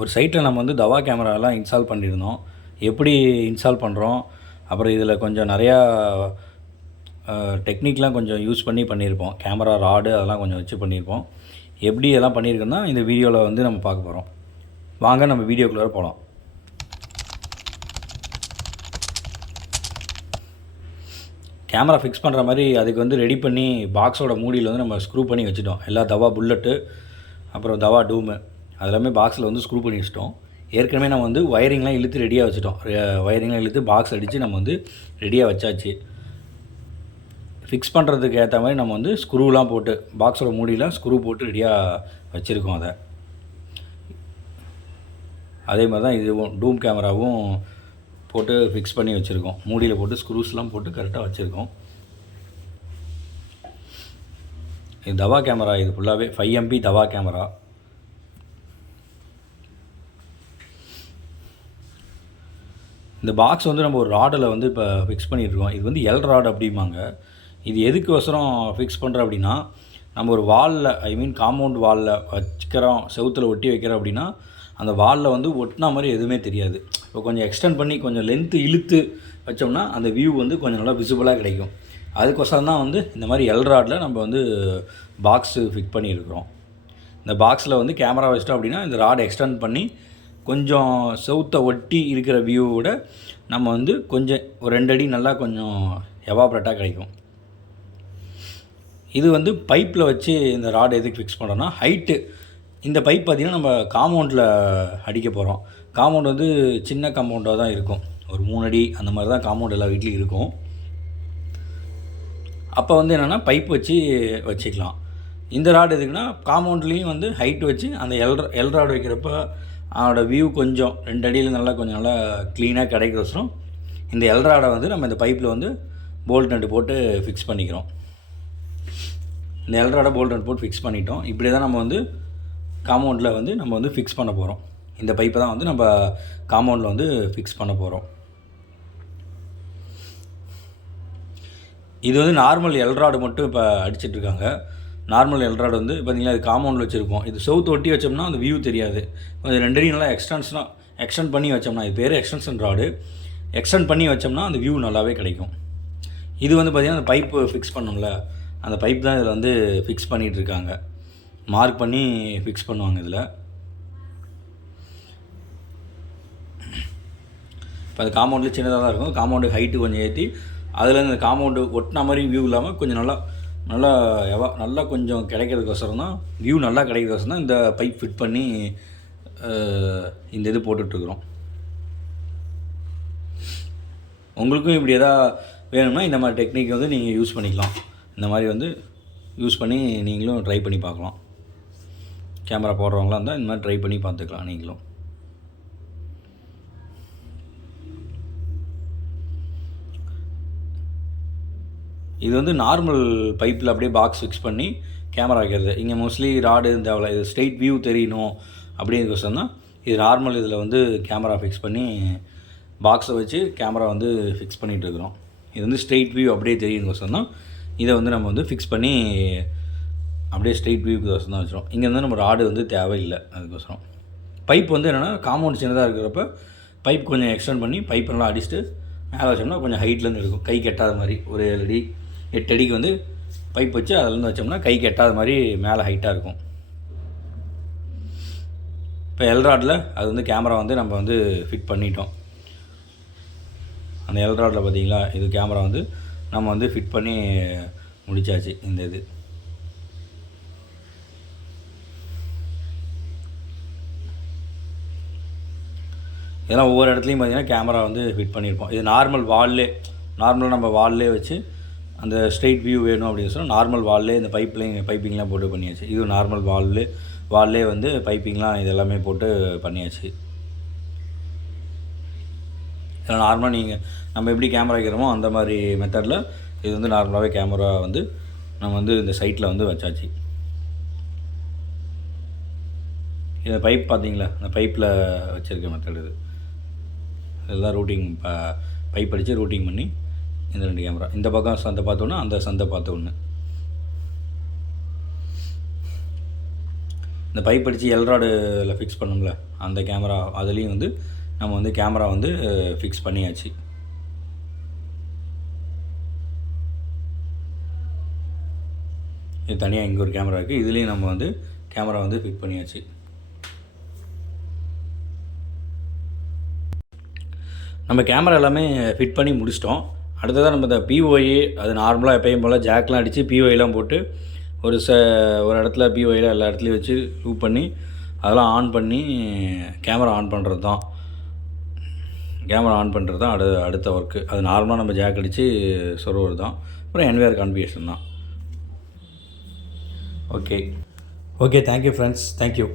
ஒரு சைட்டில் நம்ம வந்து தவா கேமராலாம் இன்ஸ்டால் பண்ணியிருந்தோம். எப்படி இன்ஸ்டால் பண்ணுறோம், அப்புறம் இதில் கொஞ்சம் நிறையா டெக்னிக்லாம் கொஞ்சம் யூஸ் பண்ணி பண்ணியிருப்போம். கேமரா ராடு அதெல்லாம் கொஞ்சம் வச்சு பண்ணியிருப்போம். எப்படி இதெல்லாம் பண்ணியிருக்கோன்னா இந்த வீடியோவில் வந்து நம்ம பார்க்க போகிறோம். வாங்க நம்ம வீடியோக்குள்ளே போகலாம். கேமரா ஃபிக்ஸ் பண்ணுற மாதிரி அதுக்கு வந்து ரெடி பண்ணி பாக்ஸோட மூடியில் வந்து நம்ம ஸ்க்ரூ பண்ணி வச்சுட்டோம். எல்லா தவா புல்லட்டு, அப்புறம் தவா டூமு அதெல்லாமே பாக்ஸில் வந்து ஸ்க்ரூ பண்ணி வச்சுட்டோம். ஏற்கனவே நம்ம வந்து ஒயரிங்லாம் இழுத்து ரெடியாக வச்சுட்டோம். ஒயரிங்லாம் இழுத்து பாக்ஸ் அடித்து நம்ம வந்து ரெடியாக வச்சாச்சு. ஃபிக்ஸ் பண்ணுறதுக்கு ஏற்ற மாதிரி நம்ம வந்து ஸ்க்ரூலாம் போட்டு பாக்ஸோட மூடியில் ஸ்க்ரூ போட்டு ரெடியாக வச்சுருக்கோம். அதே மாதிரி தான் இதுவும் டூம் கேமராவும் போட்டு ஃபிக்ஸ் பண்ணி வச்சுருக்கோம். மூடியில் போட்டு ஸ்க்ரூஸ்லாம் போட்டு கரெக்டாக வச்சுருக்கோம். இது தவா கேமரா, இது ஃபுல்லாகவே 5 MP தவா கேமரா. இந்த பாக்ஸ் வந்து நம்ம ஒரு ராடில் வந்து இப்போ ஃபிக்ஸ் பண்ணிகிட்ருக்கோம். இது வந்து எல் ராட் அப்படிம்பாங்க. இது எதுக்கோசரம் ஃபிக்ஸ் பண்ணுறோம் அப்படின்னா, நம்ம ஒரு வாலில் காம்பவுண்ட் வாலில் வச்சுக்கிறோம், செவுத்தில் ஒட்டி வைக்கிறோம் அப்படின்னா அந்த வாலில் வந்து ஒட்டினா மாதிரி எதுவுமே தெரியாது. இப்போ கொஞ்சம் எக்ஸ்டெண்ட் பண்ணி கொஞ்சம் லென்த்து இழுத்து வச்சோம்னா அந்த வியூ வந்து கொஞ்சம் நல்லா விசிபிளாக கிடைக்கும். அதுக்கோசரம் தான் வந்து இந்த மாதிரி எல் ராடில் நம்ம வந்து பாக்ஸு ஃபிட் பண்ணியிருக்கிறோம். இந்த பாக்ஸில் வந்து கேமரா வச்சிட்டோம் அப்படின்னா இந்த ராடை எக்ஸ்டெண்ட் பண்ணி கொஞ்சம் செவுத்தை ஒட்டி இருக்கிற வியூவோட நம்ம வந்து கொஞ்சம் ஒரு 2 அடி நல்லா கொஞ்சம் எவாப்ரேட்டாக கிடைக்கும். இது வந்து பைப்பில் வச்சு இந்த ராடு எதுக்கு ஃபிக்ஸ் பண்ணுறோன்னா, ஹைட்டு இந்த பைப் பார்த்திங்கன்னா நம்ம காம்பவுண்டில் அடிக்க போகிறோம். காம்பவுண்ட் வந்து சின்ன காம்பவுண்டாக தான் இருக்கும். ஒரு 3 அடி அந்த மாதிரி தான் காம்பவுண்ட் எல்லா வீட்லேயும் இருக்கும். அப்போ வந்து என்னென்னா பைப் வச்சு வச்சுக்கலாம். இந்த ராடு எதுக்குன்னா காம்பவுண்ட்லேயும் வந்து ஹைட்டு வச்சு அந்த எல் ராடு வைக்கிறப்ப அதோட வியூ கொஞ்சம் 2 அடியில் கொஞ்சம் நல்லா க்ளீனாக கிடைக்கிறோம். இந்த எல் ராடை வந்து நம்ம இந்த பைப்பில் வந்து போல்ட் நட்டு போட்டு ஃபிக்ஸ் பண்ணிக்கிறோம். இந்த எல் ராடை போல்ட் நட்டு போட்டு ஃபிக்ஸ் பண்ணிட்டோம். இப்படி தான் நம்ம வந்து காம்பவுண்டில் வந்து நம்ம வந்து ஃபிக்ஸ் பண்ண போகிறோம். இந்த பைப்பை தான் வந்து நம்ம காம்பவுண்டில் வந்து ஃபிக்ஸ் பண்ண போகிறோம். இது வந்து நார்மல் எல்ராடு மட்டும் இப்போ அடிச்சிட்ருக்காங்க. நார்மல் எல்ராடு வந்து பார்த்திங்கன்னா இது காம்பவுண்டில் வச்சுருப்போம். இது செவுத்து ஒட்டி வச்சோம்னா அந்த வியூ தெரியாது. கொஞ்சம் 2 அடி நல்லா எக்ஸ்டெண்ட் பண்ணி வச்சோம்னா, இது பேர் எக்ஸ்டென்ஷன் ராடு, எக்ஸ்டெண்ட் பண்ணி வச்சோம்னா அந்த வியூ நல்லாவே கிடைக்கும். இது வந்து பார்த்திங்கன்னா அந்த பைப்பு ஃபிக்ஸ் பண்ணோம்ல, அந்த பைப் தான் இதில் வந்து ஃபிக்ஸ் பண்ணிகிட்ருக்காங்க. மார்க் பண்ணி ஃபிக்ஸ் பண்ணுவாங்க. இதில் இப்போ அந்த காம்பவுண்டில் சின்னதாக தான் இருக்கும். காம்பவுண்டு ஹைட்டு கொஞ்சம் ஏற்றி அதில் இந்த காம்பவுண்டு ஒட்டின மாதிரி வியூ இல்லாமல் கொஞ்சம் நல்லா கொஞ்சம் கிடைக்கிறதுக்கோசரம் தான், வியூ நல்லா கிடைக்கிறதுக்கோசரம் தான் இந்த பைப் ஃபிட் பண்ணி இந்த இது போட்டுட்ருக்குறோம். உங்களுக்கும் இப்படி எதாவது வேணும்னா இந்த மாதிரி டெக்னிக் வந்து நீங்கள் யூஸ் பண்ணிக்கலாம். இந்த மாதிரி வந்து யூஸ் பண்ணி நீங்களும் ட்ரை பண்ணி பார்க்கலாம். கேமரா போடுறவங்களாம் இருந்தால் இந்த மாதிரி ட்ரை பண்ணி பார்த்துக்கலாம் நீங்களும். இது வந்து நார்மல் பைப்பில் அப்படியே பாக்ஸ் ஃபிக்ஸ் பண்ணி கேமரா வைக்கிறது. இங்கே மோஸ்ட்லி ராடு தேவையில்ல, இது ஸ்ட்ரெயிட் வியூ தெரியணும் அப்படிங்கிறதுக்கோசரம் தான் இது நார்மல் இதில் வந்து கேமரா ஃபிக்ஸ் பண்ணி பாக்ஸை வச்சு கேமரா வந்து ஃபிக்ஸ் பண்ணிகிட்ருக்குறோம். இது வந்து ஸ்ட்ரெயிட் வியூ அப்படியே தெரியுதுக்கோசரம் தான் இதை வந்து நம்ம வந்து ஃபிக்ஸ் பண்ணி அப்படியே ஸ்ட்ரெயிட் வியூக்கு தான் வச்சிடும். இங்கே வந்து நம்ம ராடு வந்து தேவையில்லை. அதுக்கோசரம் பைப் வந்து என்னென்னா காம்பவுண்ட் சின்னதாக இருக்கிறப்ப பைப் கொஞ்சம் எக்ஸ்டெண்ட் பண்ணி பைப் நல்லா அடிச்சுட்டு மேலே வச்சோம்னா கொஞ்சம் ஹைட்லேருந்து இருக்கும். கை கெட்டாத மாதிரி ஒரு 7 அடி 8 அடிக்கு வந்து பைப் வச்சு அதிலேருந்து வச்சோம்னா கை கெட்டாத மாதிரி மேலே ஹைட்டாக இருக்கும். இப்போ எல்ராடில் அது வந்து கேமரா வந்து நம்ம வந்து ஃபிட் பண்ணிட்டோம். அந்த எல்ராடில் பார்த்திங்களா, இது கேமரா வந்து நம்ம வந்து ஃபிட் பண்ணி முடித்தாச்சு. இந்த இது இதெல்லாம் ஒவ்வொரு இடத்துலையும் பார்த்திங்கன்னா கேமரா வந்து ஃபிட் பண்ணியிருப்போம். இது நார்மலாக நம்ம வால்லே வச்சு அந்த ஸ்ட்ரெயிட் வியூ வேணும் அப்படின்னு சொன்னால் நார்மல் வால்லே இந்த பைப்பிங்லாம் போட்டு பண்ணியாச்சு. இது நார்மல் வால்லே வந்து பைப்பிங்லாம் இது எல்லாமே போட்டு பண்ணியாச்சு. இதில் நார்மலாக நம்ம எப்படி கேமரா வைக்கிறோமோ அந்த மாதிரி மெத்தடில் இது வந்து நார்மலாகவே கேமரா வந்து நம்ம வந்து இந்த சைட்டில் வந்து வச்சாச்சு. இந்த பைப் பார்த்திங்களா, இந்த பைப்பில் வச்சுருக்க மெத்தட் இதெல்லாம் ரூட்டிங் பைப் அடித்து ரூட்டிங் பண்ணி இந்த 2 கேமரா, இந்த பக்கம் சந்தை பார்த்தோன்னா அந்த சந்தை பார்த்த ஒன்று. இந்த பைப் அடித்து எல்ராடில் ஃபிக்ஸ் பண்ணோம்ல அந்த கேமரா, அதுலேயும் வந்து நம்ம வந்து கேமரா வந்து ஃபிக்ஸ் பண்ணியாச்சு. இது தனியாக இங்கே ஒரு கேமரா இருக்குது, இதுலேயும் நம்ம வந்து கேமரா வந்து ஃபிட் பண்ணியாச்சு. நம்ம கேமரா எல்லாமே ஃபிட் பண்ணி முடிச்சிட்டோம். அடுத்ததாக நம்ம இந்த பிஓஏ அது நார்மலாக எப்பயும் போல் ஜாக்லாம் அடித்து பிஓஏலாம் போட்டு ஒரு இடத்துல பிஓஏலாம் எல்லா இடத்துலையும் வச்சு லூப் பண்ணி அதெல்லாம் ஆன் பண்ணி கேமரா ஆன் பண்ணுறது தான். கேமரா ஆன் பண்ணுறது தான் அடுத்த ஒர்க்கு. அது நார்மலாக நம்ம ஜாக் அடித்து சொருவது தான். அப்புறம் NVR கான்ஃபிகரேஷன் தான். Okay thank you friends, thank you.